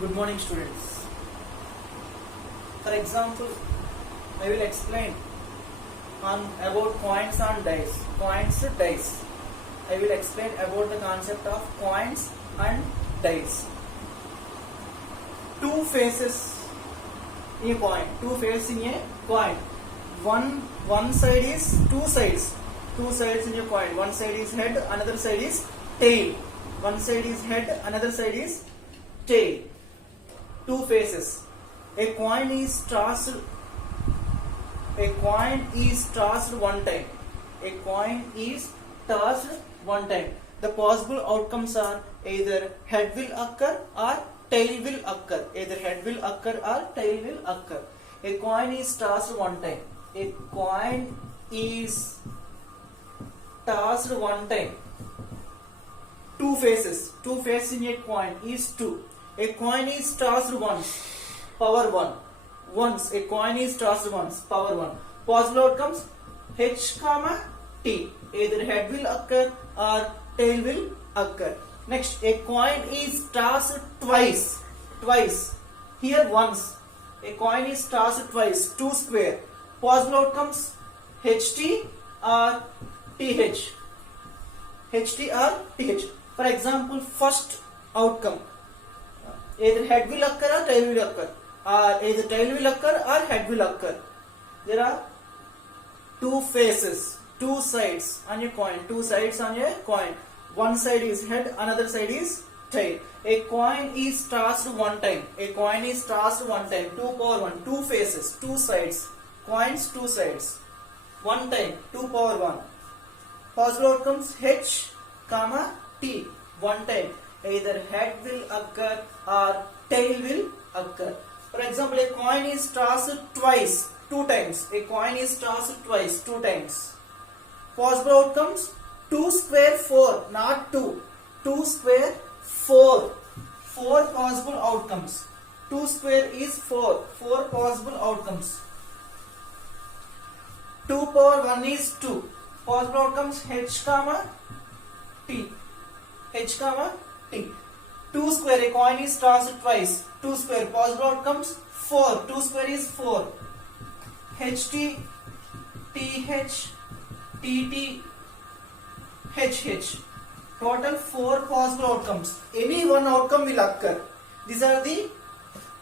Good morning, students. For example, I will explain about coins and dice. Coins, dice. I will explain about the concept of coins and dice. Two faces in a coin. Two faces in a coin. One side is two sides. Two sides in a coin. One side is head, another side is tail. One side is head, another side is tail. Two faces. A coin is tossed. A coin is tossed one time. A coin is tossed one time. The possible outcomes are either head will occur or tail will occur. Either head will occur or tail will occur. A coin is tossed one time. A coin is tossed one time. Two faces. Two faces in a coin is two. A coin is tossed once. Power 1. Once. A coin is tossed once. Power 1. Possible outcomes H, T. Either head will occur or tail will occur. Next, a coin is tossed twice. Twice. Here once. A coin is tossed twice. Two square. Possible outcomes HT or TH. HT or TH. For example, first outcome. Either head will occur or tail will occur. Or either tail will occur or head will occur. There are two faces, two sides on a coin. Two sides on a coin. One side is head, another side is tail. A coin is tossed one time. A coin is tossed one time. 2 power 1. Two faces, two sides. Coins, two sides. One time, 2 power 1. Possible outcomes H, T. One time. Either head will occur or tail will occur. For example, a coin is tossed twice, two times. A coin is tossed twice, two times. Possible outcomes 2 square 4, not 2. 2 square 4. 4 possible outcomes. 2 square is 4. 4 possible outcomes. 2 power 1 is 2. Possible outcomes H, T. H, T. 2 square, a coin is tossed twice. 2 square, possible outcomes 4. 2 square is 4. HT, TH, TT, HH. Total 4 possible outcomes. Any one outcome will occur. These are the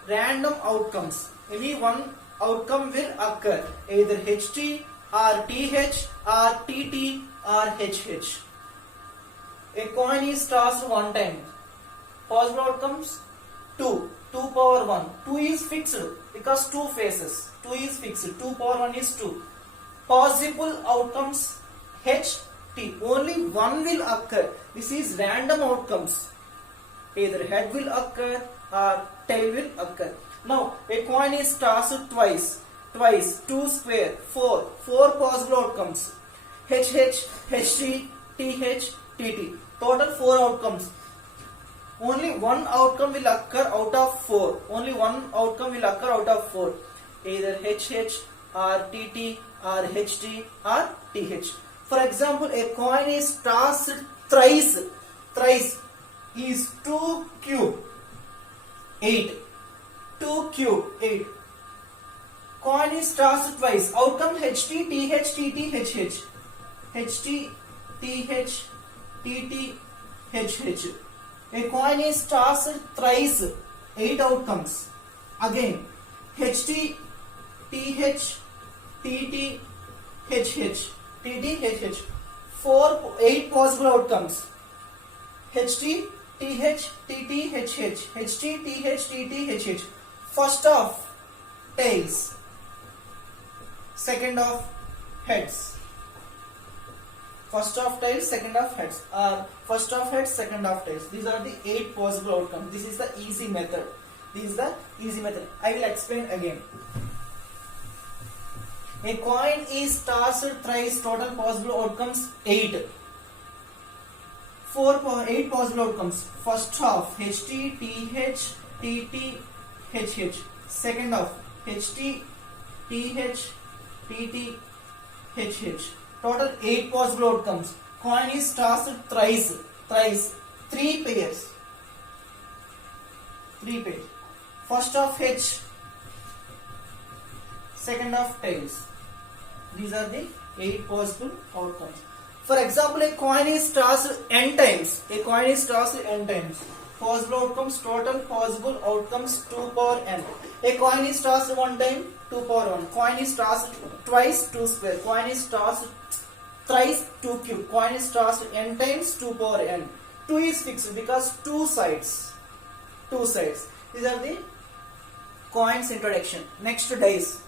random outcomes. Any one outcome will occur. Either HT or TH or TT or HH. A coin is tossed one time. Possible outcomes 2. 2 power 1. 2 is fixed because 2 faces. 2 is fixed. 2 power 1 is 2. Possible outcomes H, T. Only one will occur. This is random outcomes. Either head will occur or tail will occur. Now, a coin is tossed twice. Twice. 2 square. 4. 4 possible outcomes. HH, HT, TH, TT. Total 4 outcomes. Only one outcome will occur out of 4. Only one outcome will occur out of 4. Either HH or TT or HT or TH. For example, a coin is tossed thrice. Thrice is 2 cube 8. 2 cube 8. Coin is tossed twice. Outcome HT, TH, TT, HH. HT, TH, TT, HH. A coin is tossed thrice. 8 outcomes. Again, HT, TH, TT, HH. TT, HH. 8 possible outcomes. HT, TH, TT, HH. HT, TH, TT, HH. First of tails. Second of heads. First of tails, second of heads. First of heads, second of tails. These are the 8 possible outcomes. This is the easy method. This is the easy method. I will explain again. A coin is tossed thrice. Total possible outcomes 8. 8 possible outcomes. First half HT, TH, TT, HH. Second half HT, TH, TT, HH. Total 8 possible outcomes. Coin is tossed thrice. 3 pairs. 3 pairs. First of heads, second of tails. These are the 8 possible outcomes. For example, a coin is tossed n times. A coin is tossed n times. Possible outcomes, total possible outcomes 2 power n. A coin is tossed 1 time, 2 power 1. Coin is tossed twice, 2 square. Coin is tossed thrice, 2 cube. Coin is tossed n times, 2 power n. 2 is fixed because 2 sides. 2 sides. These are the coins introduction. Next, dice.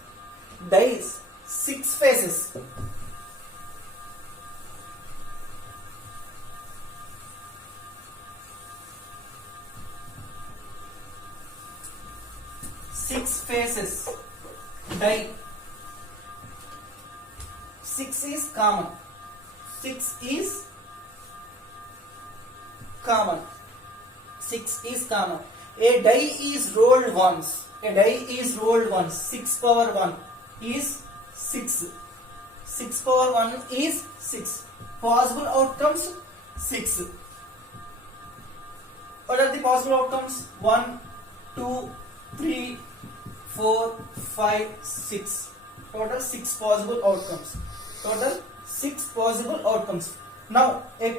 Dice, 6 faces. Six faces. Die. 6 is common. 6 is common. 6 is common. A die is rolled once. A die is rolled once. 6 power 1 is 6. 6 power 1 is 6. Possible outcomes 6. What are the possible outcomes? 1, 2, 3, 4, 5, 6. Total 6 possible outcomes. Total 6 possible outcomes. Now a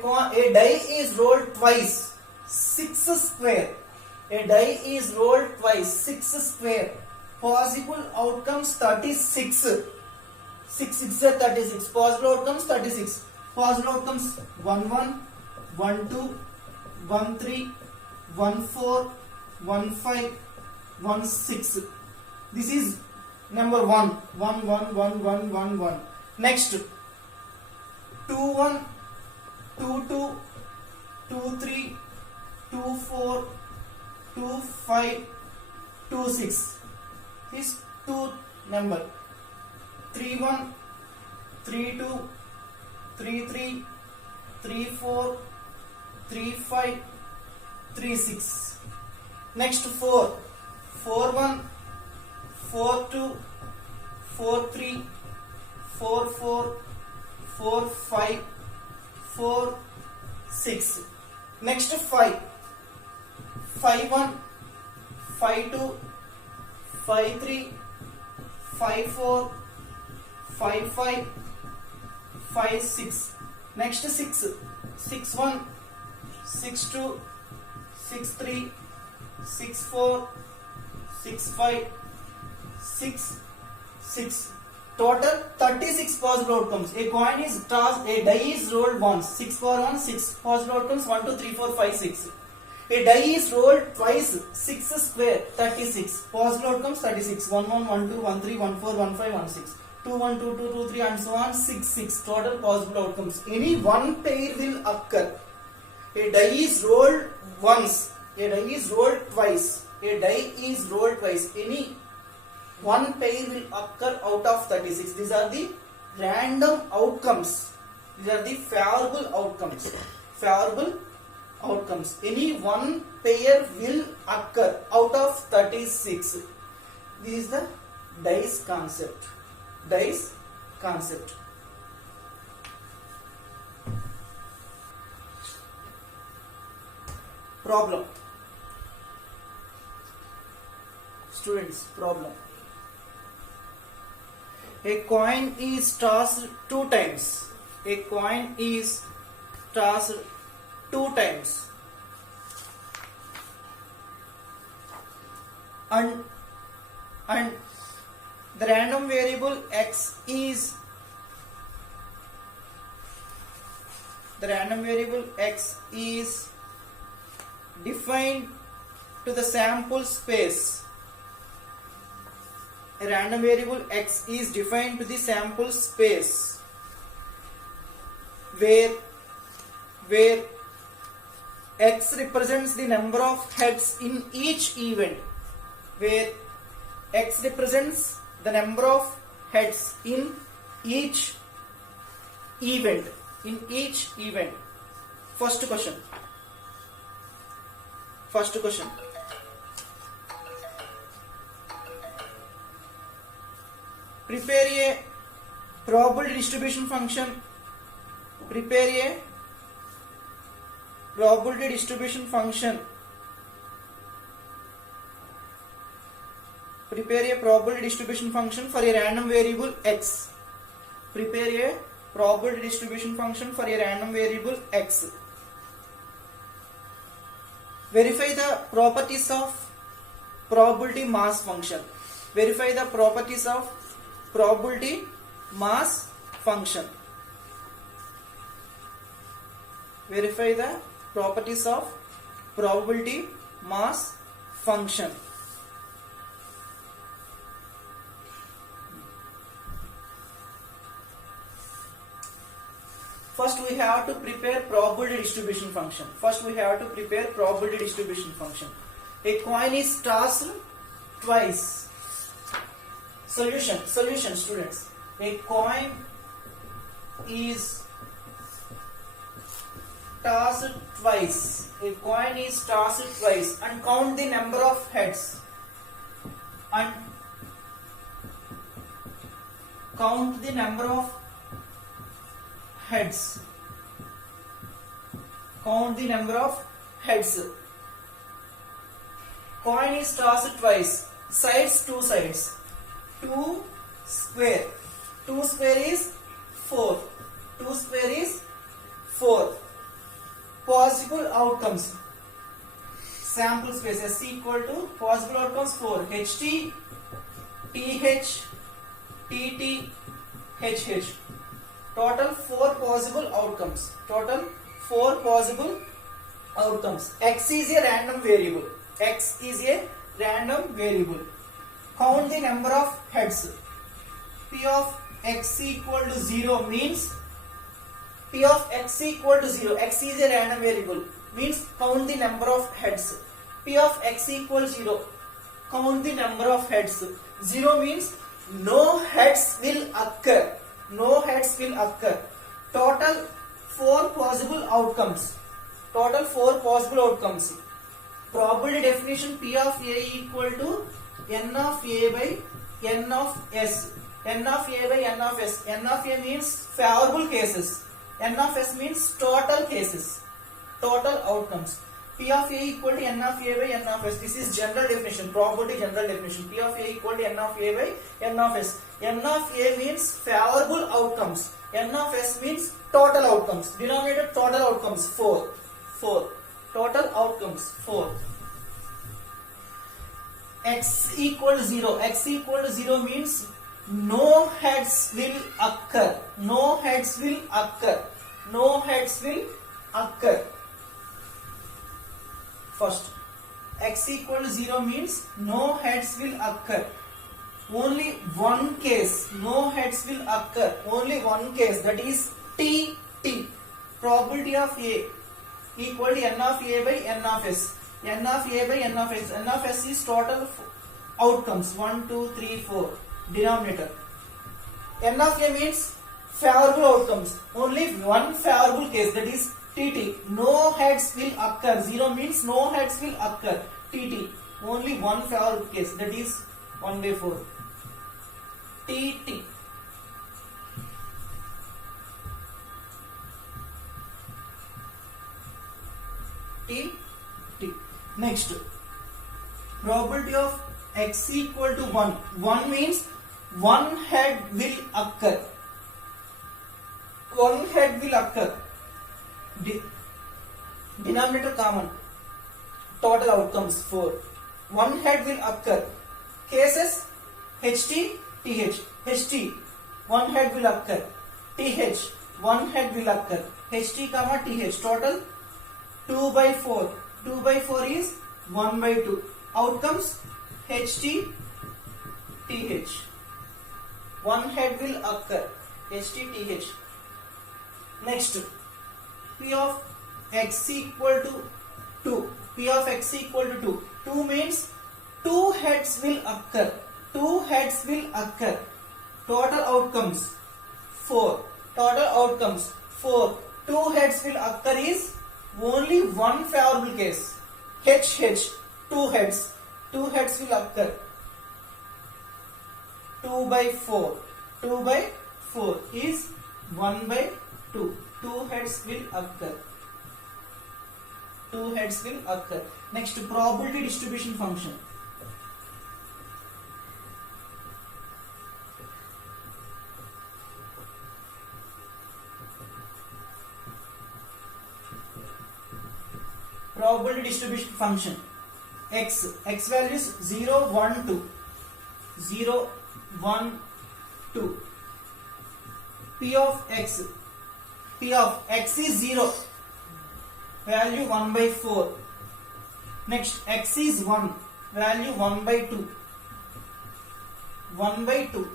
die is rolled twice. 6 square. A die is rolled twice. 6 square. Possible outcomes 36. 6 6 are 36. Possible outcomes 36. Possible outcomes 1 1, 1 2, 1 3, 1 4, 1 5, 1 6. This is number 1. 1 1 1 1 1 1. Next 2 1, 2 2, 2 3, 2 4, 2 5, 2 6. This 2 number. 3 1, 3 2, 3 3, 3 4, 3 5, 3 6. Next 4. 4 1, 4 2, 4 3, 4 4, 4 5, 4 6. Next 5. 5 1, 5 2, 5 3, 5 4, 5 5, 5 6. Next 6. 6 1, 6 2, 6 3, 6 4, 6 5, 6 6. Total 36 possible outcomes. A coin is tossed, a die is rolled once. 6 power 1, 6. Possible outcomes 1 2 3 4 5 6. A die is rolled twice. 6 square 36. Possible outcomes 36. 1 1 1 2 1 3 1 4 1 5 1 6. 2 1 2 2 2 3 and so on. 6 6. Total possible outcomes. Any one pair will occur. A die is rolled once. A die is rolled twice. A die is rolled twice. Any one pair will occur out of 36. These are the random outcomes. These are the favorable outcomes. Favorable outcomes. Any one pair will occur out of 36. This is the dice concept. Dice concept. Problem. Students, problem. A coin is tossed 2 times. A coin is tossed 2 times. And the random variable x is defined to the sample space. A random variable x is defined to the sample space where x represents the number of heads in each event. Where x represents the number of heads in each event. First question. Prepare a probability distribution function. Prepare a probability distribution function. 1 2 3 Prepare a probability distribution function for a random variable x. Prepare a probability distribution function for a random variable x. Verify the properties of probability mass function. Verify the properties of probability mass function. Verify the properties of probability mass function. First we have to prepare probability distribution function. First we have to prepare probability distribution function. A coin is tossed twice. Solution students. A coin is tossed twice. A coin is tossed twice and count the number of heads. And count the number of heads. Count the number of heads. Coin is tossed twice. Sides, two sides. 2 square. 2 square is 4. 2 square is 4. Possible outcomes. Sample space S equal to possible outcomes 4. HT, TH, TT, HH. Total 4 possible outcomes. Total 4 possible outcomes. X is a random variable. X is a random variable. Count the number of heads. P of x equal to 0 means P of x equal to 0. X is a random variable. Means count the number of heads. P of x equals 0. Count the number of heads. 0 means no heads will occur. No heads will occur. Total 4 possible outcomes. Total 4 possible outcomes. Probability definition P of A equal to N of A by N of S. N of A by N of S. N of A means favorable cases. N of S means total cases. Total outcomes. P of A equal to N of A by N of S. This is general definition. Probability general definition. P of A equal to N of A by N of S. N of A means favorable outcomes. N of S means total outcomes. Denominator total outcomes 4. 4. Total outcomes 4. X equal to 0. X equal to 0 means no heads will occur. No heads will occur. No heads will occur. First, x equal to 0 means no heads will occur. Only one case, no heads will occur. Only one case, that is T. Probability of A equal to N of A by N of S. N of A by N of S. N of S is total outcomes 1, 2, 3, 4. Denominator. N of A means favorable outcomes. Only one favorable case, that is TT. No heads will occur. 0 means no heads will occur. TT. Only one favorable case, that is 1 by 4. TT. T. Next, probability of x equal to 1. 1 means one head will occur. One head will occur. Denominator common. Total outcomes 4. One head will occur. Cases HT, TH. HT, one head will occur. TH, one head will occur. HT, TH. Total 2 by 4. 2 by 4 is 1 by 2. Outcomes HT, TH. One head will occur. HT, TH. Next, P of x equal to 2. P of x equal to 2. 2 means 2 heads will occur. 2 heads will occur. Total outcomes 4. Total outcomes 4. 2 heads will occur is only one favorable case. HH, 2 heads. 2 heads will occur. 2 by 4. 2 by 4 is 1 by 2. 2 heads will occur. 2 heads will occur. Next, probability distribution function. probability distribution function x value is 0 1 2 0 1 2 p of x is 0 value 1 by 4. Next x is 1 value 1 by 2 1 by 2.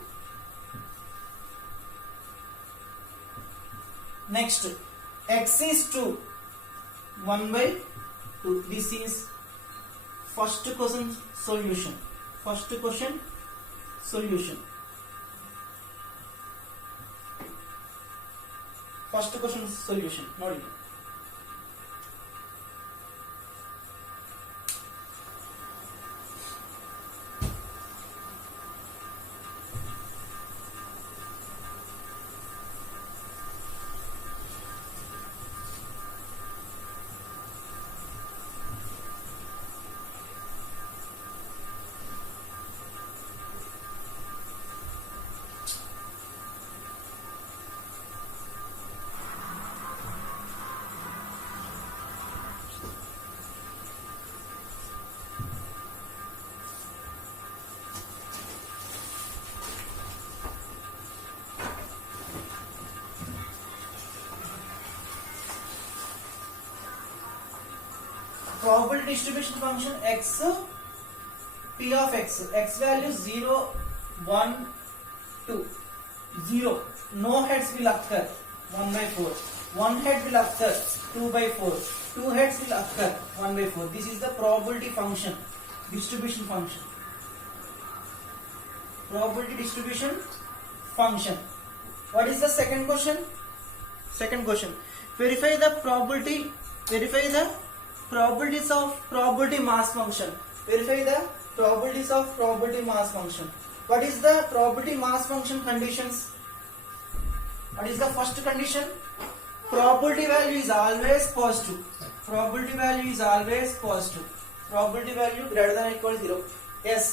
Next x is 2 1 by 2. This is first question solution. First question solution. First question solution. ನೋಡಿ. Probability distribution function x p of x value 0 1 2 0. No heads will occur 1 by 4. 1 head will occur 2 by 4. 2 heads will occur 1 by 4. This is the probability function, distribution function. Probability distribution function. What is the second question? Second question. Verify the probabilities of probability mass function. Verify the probabilities of probability mass function. What is the probability mass function conditions? What is the first condition? Probability value is always positive. Probability value is always positive. Probability value greater than or equal to 0. Yes,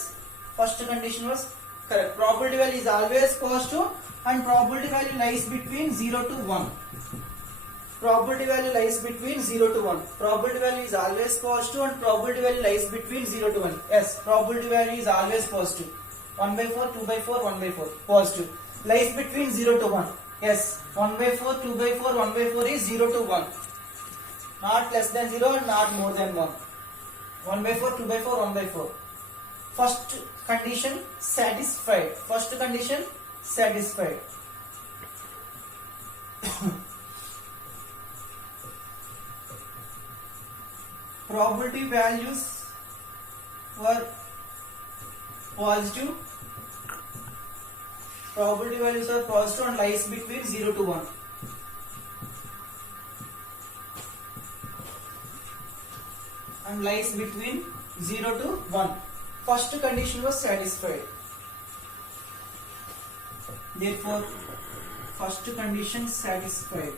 first condition was correct. Probability value is always positive and probability value lies between 0 to 1. Probability value lies between 0 to 1. Probability value is always positive and probability value lies between 0 to 1. Yes, probability value is always positive. 1 by 4, 2 by 4, 1 by 4. Positive. Lies between 0 to 1. Yes, 1 by 4, 2 by 4, 1 by 4 is 0 to 1. Not less than 0 and not more than 1. 1 by 4, 2 by 4, 1 by 4. First condition satisfied. First condition satisfied. Probability values were positive. Probability values are positive and lies between 0 to 1. And lies between 0 to 1. First condition was satisfied. Therefore, first condition satisfied.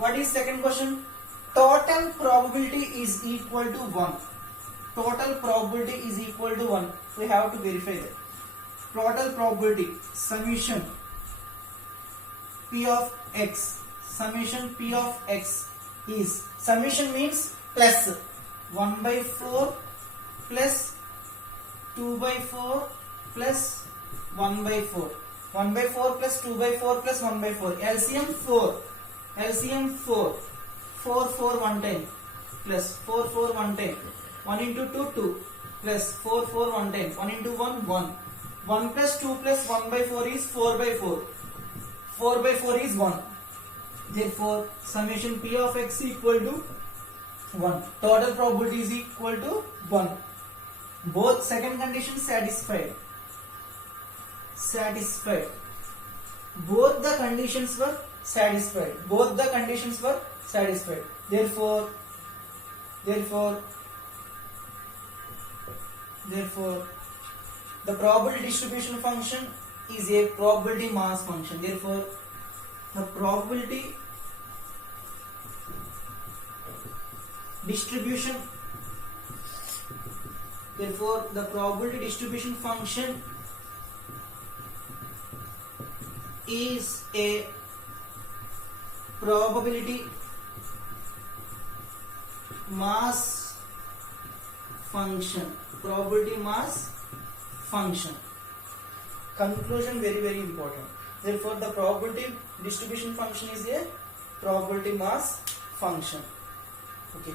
What is second question? Total probability is equal to 1. Total probability is equal to 1. We have to verify that. Total probability summation p of x. Summation p of x is, summation means plus 1 by 4 plus 2 by 4 plus 1 by 4. 1 by 4 plus 2 by 4 plus 1 by 4. LCM 4. LCM 4. 4 4 110 plus 4 4 110. 1 into 2 2 plus 4 4 110. 1 into 1 1. 1 plus 2 plus 1 by 4 is 4 by 4. 4 by 4 is 1. Therefore, summation p of x equal to 1. Total probability is equal to 1. Both second conditions satisfied. Satisfied. Both the conditions were satisfied. Both the conditions were satisfied. Therefore, the probability distribution function is a probability mass function. Therefore, the probability distribution function is a probability mass function. Probability mass function. Conclusion very very important. Therefore the probability distribution function is a probability mass function. Okay.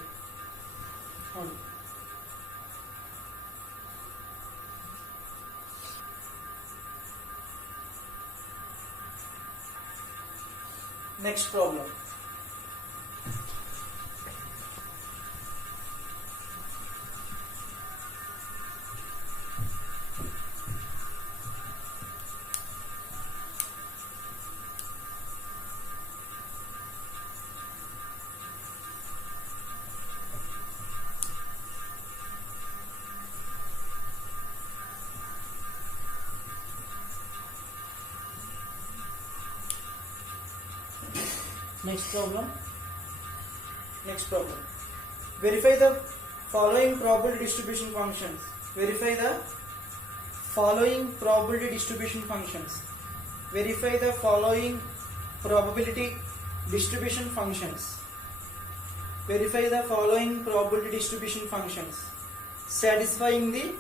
Next problem. Next problem. Verify the following probability distribution functions. Verify the following probability distribution functions. Verify the following probability distribution functions. Verify the following probability distribution functions. Satisfying the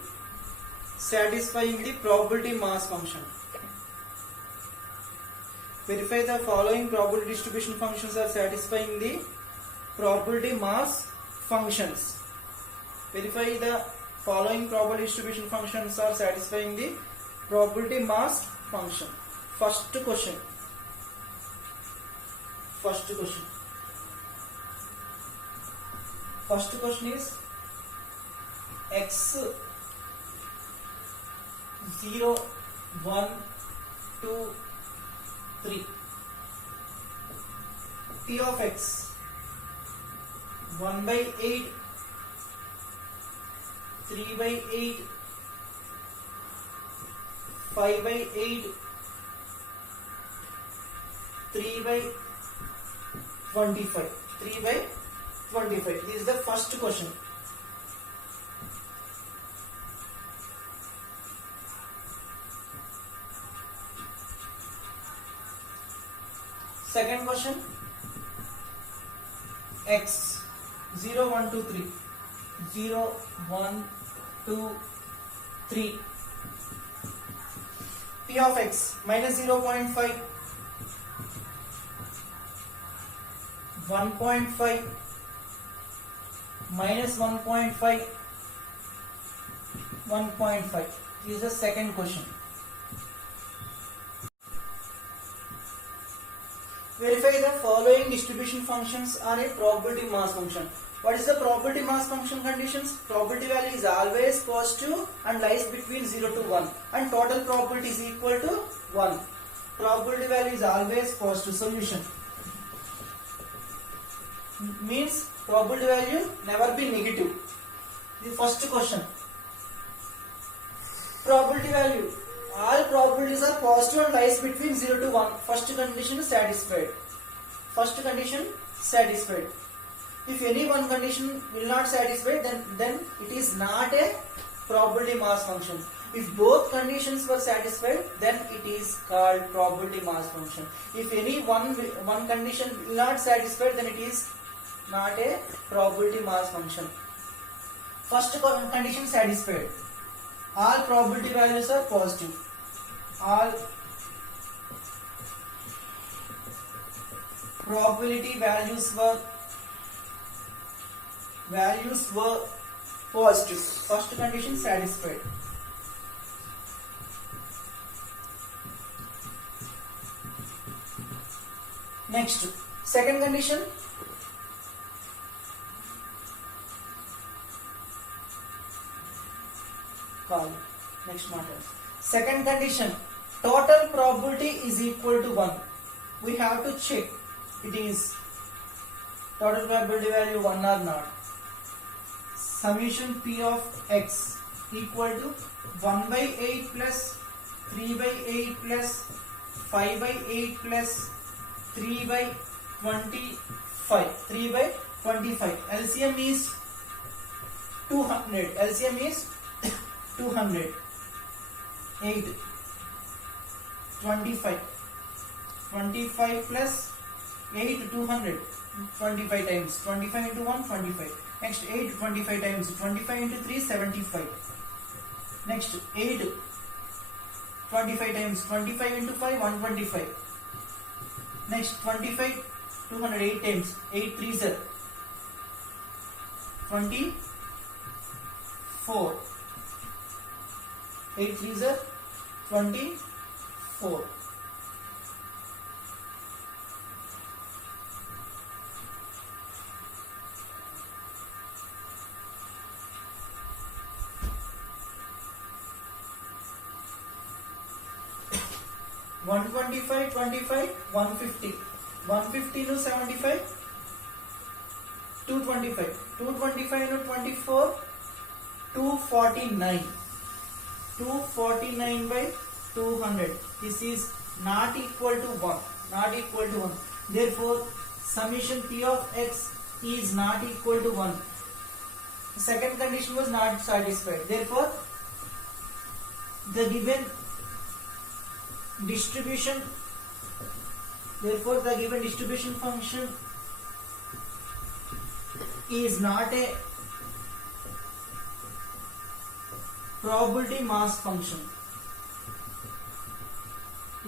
probability mass function. Verify the following probability distribution functions are satisfying the probability mass functions. Verify the following probability distribution functions are satisfying the probability mass function. First question. First question is x 0, 1, 2, 3. P of x 1 by 8, 3 by 8, 5 by 8, 3 by 25. 3 by 25. This is the first question. Second question, x 0, 1, 2, 3. 0, 1, 2, 3. P of x minus 0.5, 1.5, minus 1.5, 1.5. This is the second question. Verify the following distribution functions are a probability mass function. What is the probability mass function conditions? Probability value is always positive and lies between 0 to 1 and total probability is equal to 1. Probability value is always positive. Solution means probability value never be negative. The first question. Probability value. All probabilities are positive and lies between 0 to 1. First condition is satisfied. First condition satisfied. If any one condition will not satisfy, then it is not a probability mass function. If both conditions were satisfied, then it is called probability mass function. If any one condition will not satisfy, then it is not a probability mass function. First condition satisfied. All probability values are positive. All probability values were positive. First condition satisfied. Next, second condition. Next matter. Second condition. Total probability is equal to 1. We have to check it is total probability value 1 or not. Summation P of x equal to 1 by 8 plus 3 by 8 plus 5 by 8 plus 3 by 25. 3 by 25. LCM is 200. LCM is 200. 8, 25. 25 plus 8 200, 25 times, 25 into 1 25. Next 8 25 times, 25 into 3 75. Next 8 25 times, 25 into 5 125. Next 25 208 times, 8 3s are 24. 8 3s are 24. One 25 25 150. 150 to 75 225. 225 to 24 249. 249 by 200. This is not equal to 1. Not equal to 1. Therefore, summation P of x is not equal to 1. The second condition was not satisfied. Therefore, the given distribution function is not a probability mass function.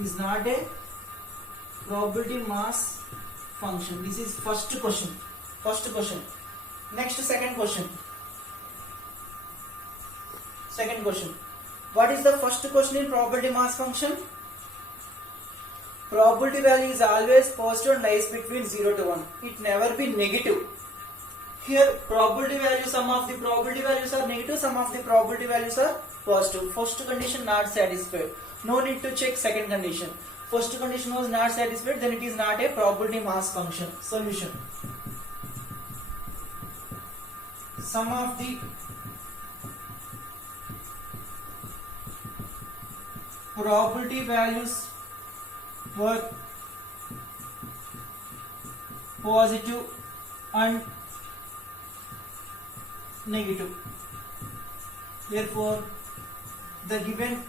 Is not a probability mass function. This is first question. Next, second question. What is the first question in probability mass function? Probability value is always positive and lies between 0 to 1. It never be negative. Here probability value, some of the probability values are negative, some of the probability values are positive. First condition not satisfied. No need to check second condition. First condition was not satisfied, then it is not a probability mass function. Solution. Some of the probability values were positive and negative. Therefore, the given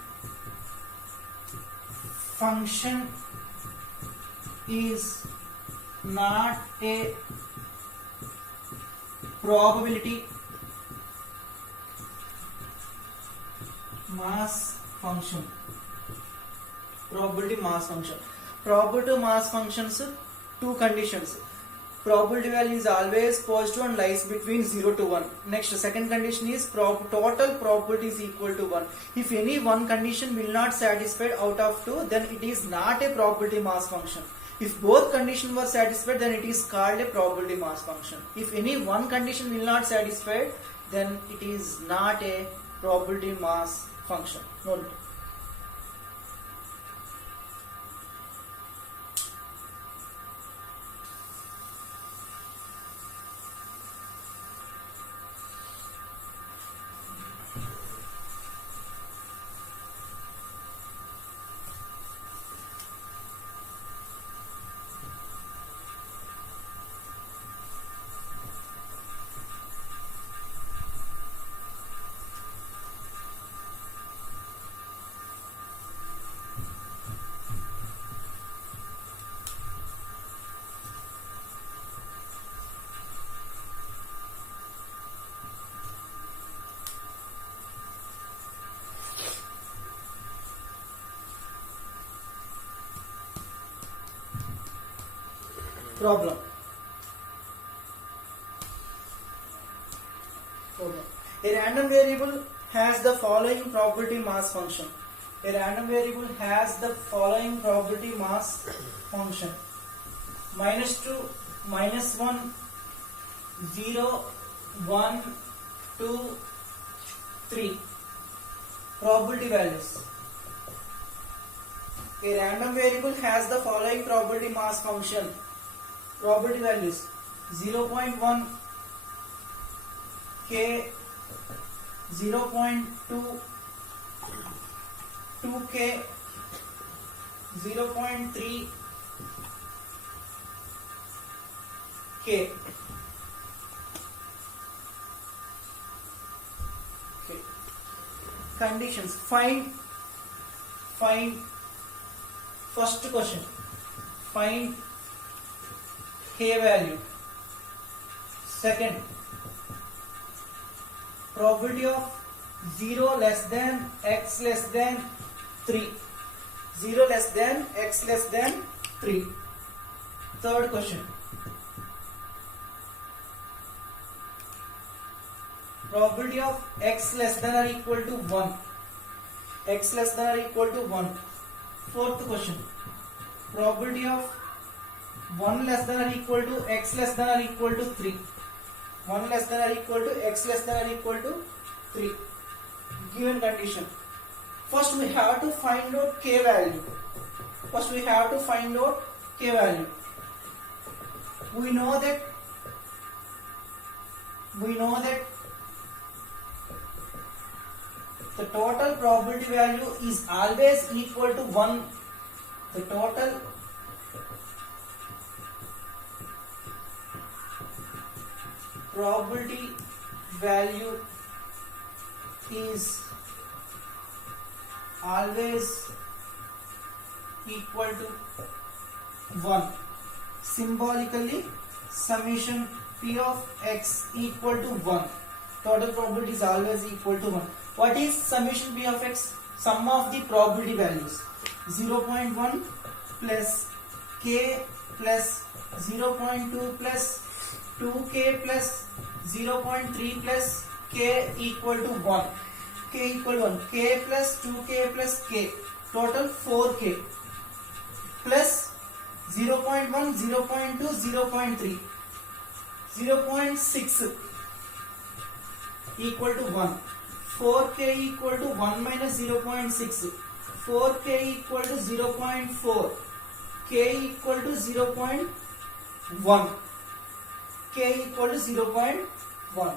function is not a probability mass function. Probability mass function. Probability mass functions, two conditions. Probability value is always positive and lies between 0 to 1. Next, second condition is total probability is equal to 1. If any one condition will not satisfied out of 2, then it is not a probability mass function. If both conditions were satisfied, then it is called a probability mass function. If any one condition will not satisfied, then it is not a probability mass function. Note it. Problem. A random variable has the following probability mass function. A random variable has the following probability mass function: -2, -1, 0, 1, 2, 3. Probability values. A random variable has the following probability mass function. Probability values: 0.1 k, 0.2 2k, 0.3 k. Okay. Conditions. Find first question. Find k value. Second, probability of 0 less than x less than 3. 0 less than x less than 3. Third question, probability of x less than or equal to 1. X less than or equal to 1. Fourth question, probability of 1 less than or equal to x less than or equal to 3. 1 less than or equal to x less than or equal to 3. Given condition. First we have to find out k value. We know that the total probability value is always equal to 1. The total probability value is always equal to 1. Symbolically, summation p of x equal to 1. Total probability is always equal to 1. What is summation p of x? Sum of the probability values. 0.1 plus k plus 0.2 plus 2k plus 0.3 plus k equal to 1. K equal to 1. K plus 2k plus k. Total 4k. Plus 0.1, 0.2, 0.3. 0.6 equal to 1. 4k equal to 1 minus 0.6. 4k equal to 0.4. K equal to 0.1. K equal to 0.1.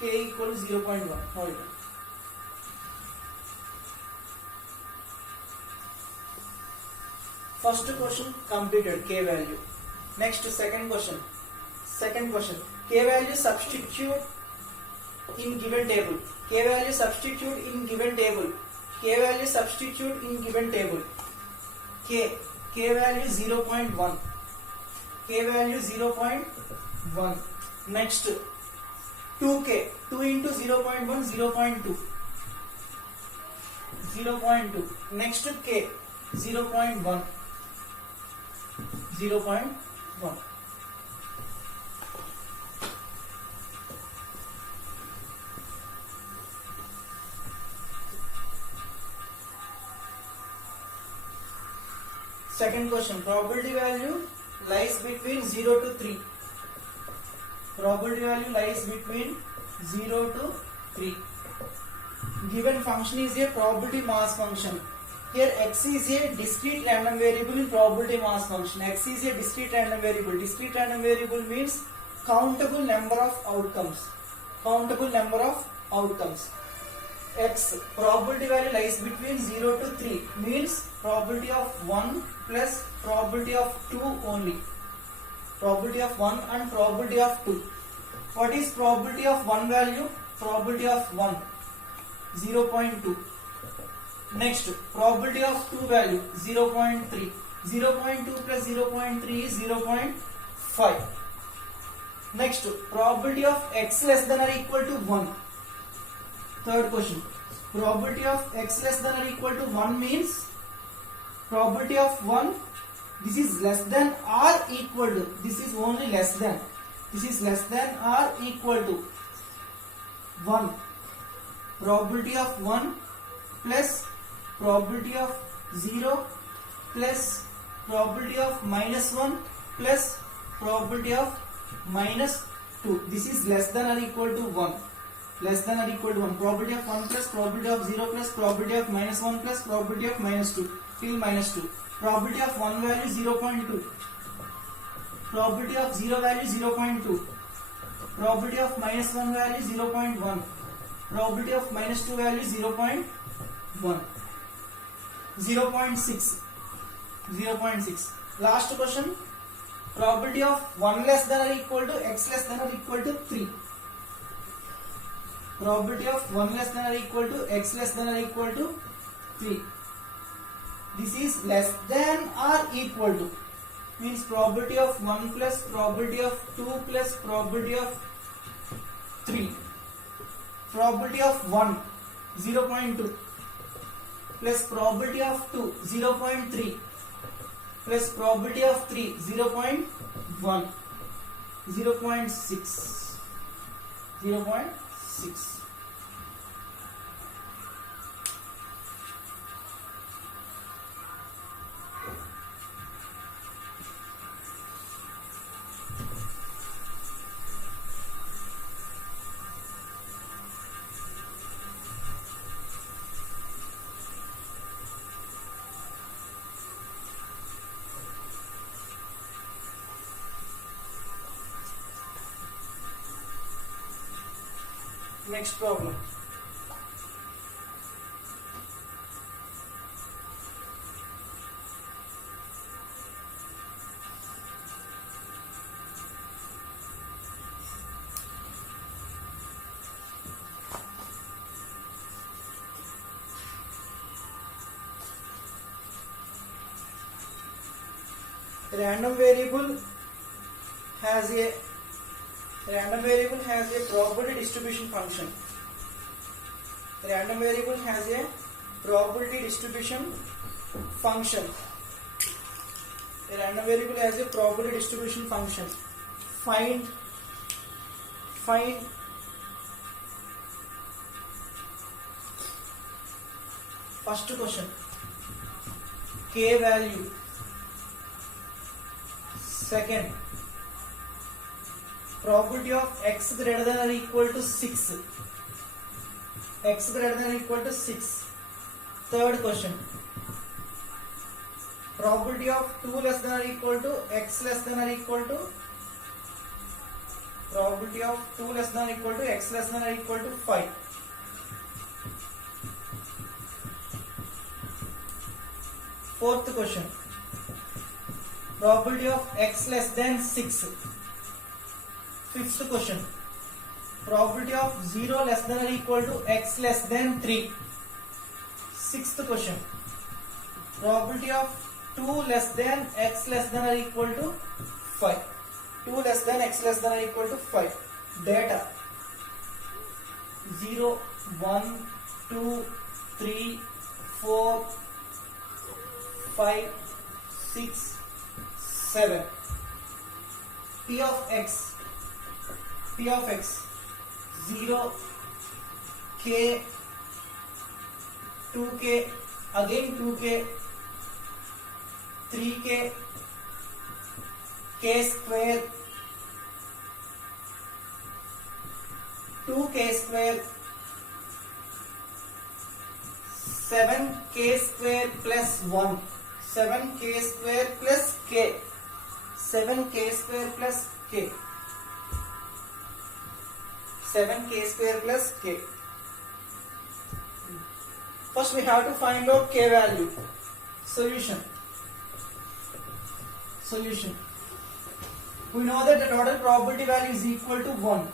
K equal to 0.1. Hold it. First question completed, k value. Next, second question. K value substitute in given table. K value substitute in given table. K value substitute in given table. K value 0.1. K value 0.1. Next, 2k. 2 into 0.1, 0.2. 0.2. Next, k 0.1. 0.1. Second question, probability value lies between 0 to 3. Probability value lies between 0 to 3. Given function is a probability mass function. Here x is a discrete random variable in probability mass function. X is a discrete random variable. Discrete random variable means countable number of outcomes. X probability value lies between 0 to 3 means probability of 1 plus probability of 2 only. Probability of 1 and probability of 2. What is probability of 1 value? Probability of 1 0.2. Next, probability of 2 value 0.3. 0.2 plus 0.3 is 0.5. Next, probability of x less than or equal to 1. Third question, probability of x less than or equal to 1 means probability of 1, this is less than or equal to, this is only less than, this is less than or equal to 1. Probability of 1 plus probability of 0 plus probability of minus 1 plus probability of minus 2. This is less than or equal to 1. Less than or equal to 1. Probability of 1 plus probability of 0 plus probability of minus 1 plus probability of minus 2 till minus 2. Probability of 1 value 0.2. Probability of 0 value 0.2. Probability of minus 1 value 0.1. Probability of minus 2 value 0.1. 0.6. 0.6. Last question. Probability of 1 less than or equal to x less than or equal to 3. Probability of 1 less than or equal to x less than or equal to 3. This is less than or equal to. means probability of 1 plus probability of 2 plus probability of 3. Probability of 1 0.2 plus probability of 2 0.3 plus probability of 3 0.1 0.6 0.6. Next problem. Random variable has a probability distribution function. Random variable has a probability distribution function. A random variable has a probability distribution function. Find first question, k value. Second, probability of x greater than or equal to 6. X greater than or equal to 6. Third question, probability of 2 less than or equal to x less than or equal to, probability of 2 less than or equal to x less than or equal to 5. Fourth question, probability of x less than 6. Fifth question, probability of 0 less than or equal to x less than 3. Sixth question, probability of 2 less than x less than or equal to 5. 2 less than x less than or equal to 5. Data 0, 1, 2, 3, 4, 5, 6, 7. P of x 0, k, 2k, again 2k, 3k, k square, 2k square, 7k square plus 1, 7k square plus k, 7k square plus k, 7k square plus k. First we have to find out k value. Solution. We know that the total probability value is equal to 1.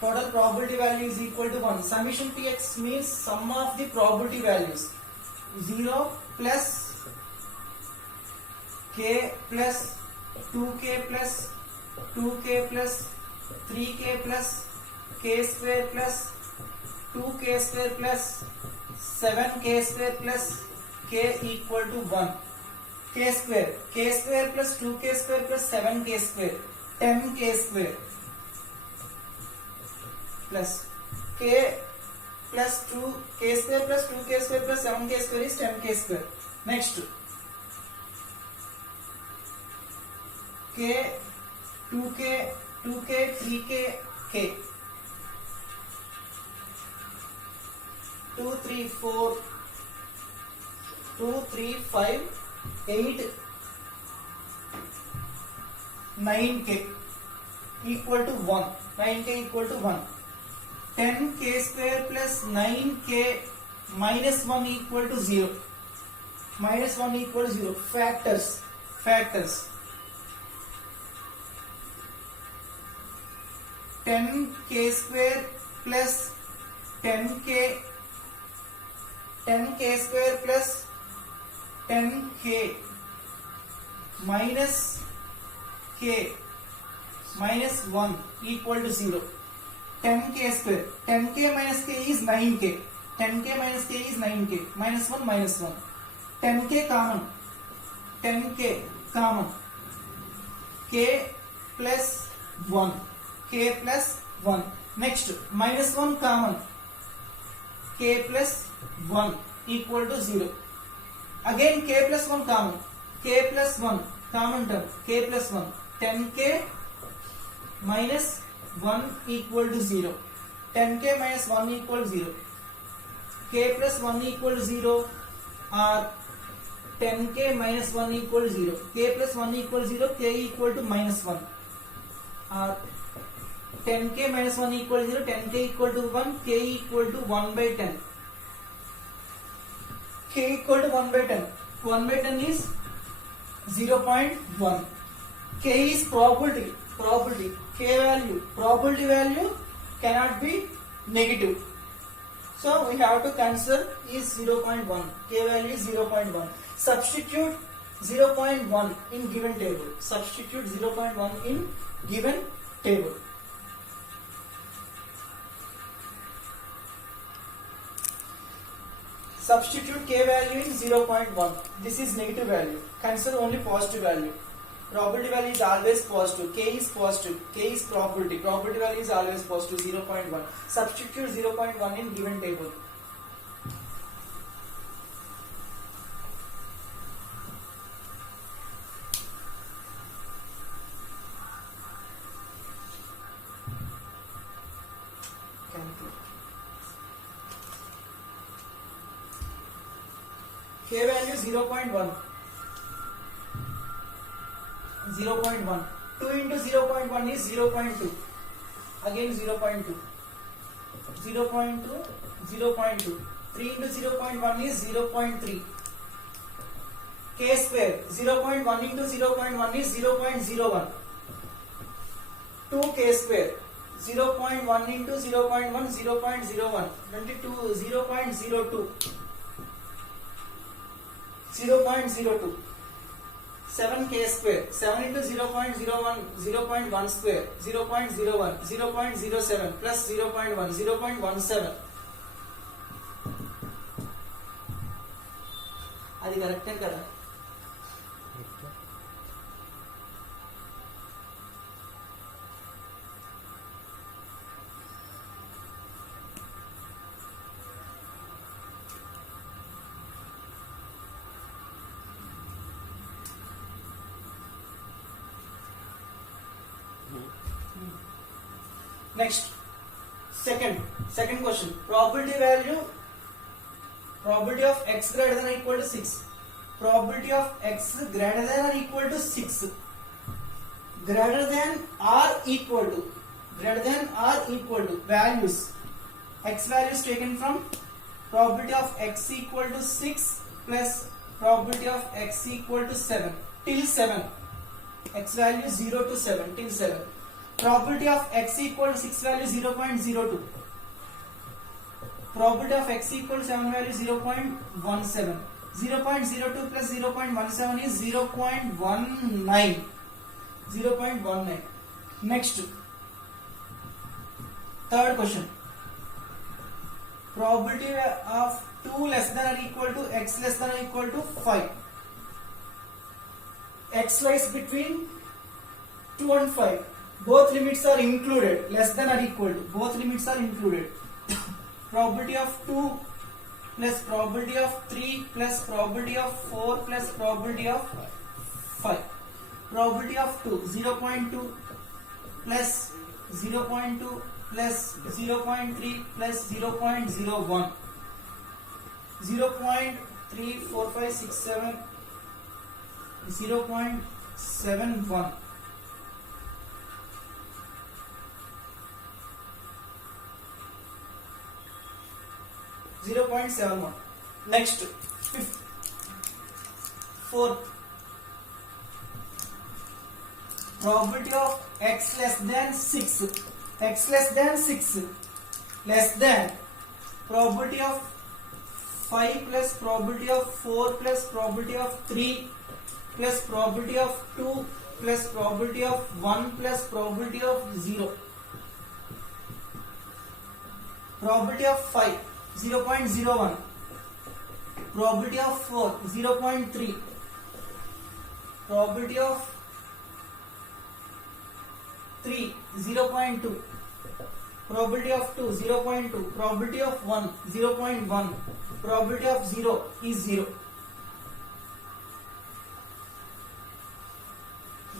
Total probability value is equal to 1. Summation Px means sum of the probability values. 0 plus k plus 2k plus 2k plus 3k plus k square plus 2k square plus 7k square plus k equal to 1. K square plus 2k square plus 7k square, 10k square plus k plus 2k square plus 2k square plus 7k square is 10k square. Next, k, 2k, 3k, k. 2, 3, 4, 2, 3, 5, 8, 9k equal to 1. 9k equal to 1. 10k square plus 9k minus 1 equal to 0. Minus 1 equal to 0. Factors. 10k square plus 10k 10k square plus 10k minus k minus 1 equal to 0. 10k square. 10k minus k is 9k. 10k minus k is 9k. Minus 1 minus 1. 10k common. 10k common. K plus 1. K plus 1. Next, minus 1 common. K plus 1 equal to 0. Again k plus 1 common. K plus 1 common term. K plus 1. 10k minus 1 equal to 0. 10k minus 1 equal to 0. K plus 1 equal to 0 or 10k minus 1 equal to 0. K plus 1 equal to 0. K equal to minus 1. Or 10k minus 1 equal to 0. 10k equal to 1. K equal to 1 by 10. K equal to 1 by 10. 1 by 10 is 0.1. K is probability. K value. Probability value cannot be negative. So we have to consider is 0.1. K value is 0.1. Substitute 0.1 in given table. Substitute 0.1 in given table. Substitute k value in 0.1. This is negative value. Consider only positive value. Probability value is always positive. K is positive. K is probability. Probability value is always positive. 0.1. Substitute 0.1 in given table. K value 0.1. 0.1. 2 into 0.1 is 0.2. Again 0.2. 0.2. 0.2. 3 into 0.1 is 0.3. K square. 0.1 into 0.1 is 0.01. 2k square. 0.1 into 0.1 0.01. 22 0.02. 0.02. 7k square. 7 into 0.01 0.1 square. 0.01. 0.07 plus 0.1 0.17. అది కరెక్టే కదా? Next, second question. Probability value. Probability of x greater than or equal to 6. Probability of x greater than or equal to 6. Greater than or equal to. Greater than or equal to. Values. X values taken from probability of x equal to 6 plus probability of x equal to 7 till 7. X value 0 to 7 till 7. Probability of x equal to 6 value 0.02. Probability of x equal to 7 value 0.17. 0.02 plus 0.17 is 0.19. 0.19. Next, third question. Probability of 2 less than or equal to x less than or equal to 5. X lies between 2 and 5. Both limits are included. Less than or equal to. Both limits are included. Probability of 2 plus probability of 3 plus probability of 4 plus probability of 5. Probability of 2 0.2 plus 0.2 plus 0.3 plus 0.01. 0.3456 0.71. Next, fourth. Probability of x less than 6. X less than 6 less than probability of 5 plus probability of 4 plus probability of 3 plus probability of 2 plus probability of 1 plus probability of 0. Probability of 5 0.01, probability of 4 0.3, probability of 3 0.2, probability of 2 0.2, probability of 1 0.1, probability of 0 is 0.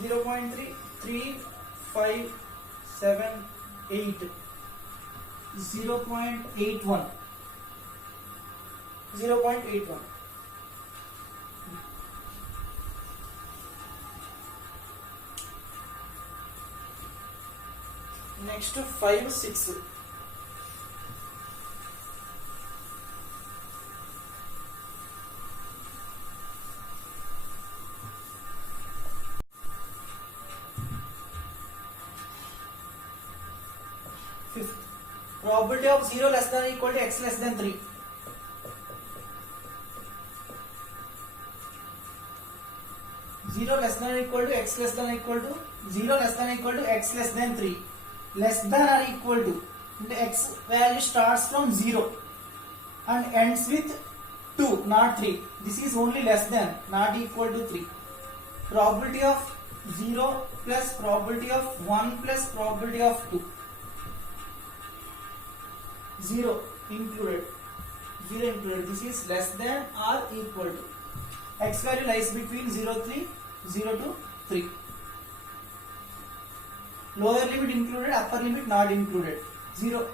0.3 3 5 7 8, 0.81, 0.81. Next 5 6. Fifth, probability of 0 less than or equal to x less than 3. Zero less than or equal to x less than or equal to 0 less than or equal to x less than 3. Less than or equal to, the x value starts from 0 and ends with 2, not 3. This is only less than, not equal to 3. Probability of 0 plus probability of 1 plus probability of 2. 0 included. 0 included. This is less than or equal to. X value lies between 0 to 3. Lower limit included, upper limit not included. 0.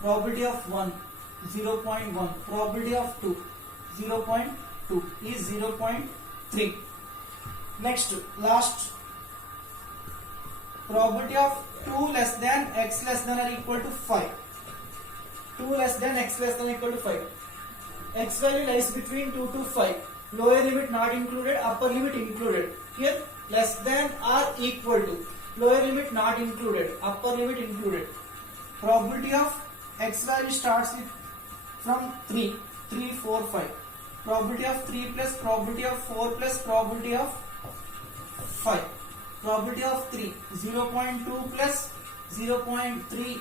Probability of 1 0.1. Probability of 2 0.2 is 0.3. Next, last. Probability of 2 less than x less than or equal to 5. 2 less than x less than or equal to 5. X value lies between 2 to 5. Lower limit not included, upper limit included. Here less than or equal to. Lower limit not included, upper limit included. Probability of x value starts with from 3, 4, 5. Probability of 3 plus probability of 4 plus probability of 5. Probability of 3 0.2 plus 0.3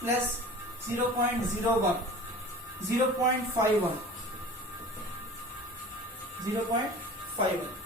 plus 0.01, 0.51, 0.51.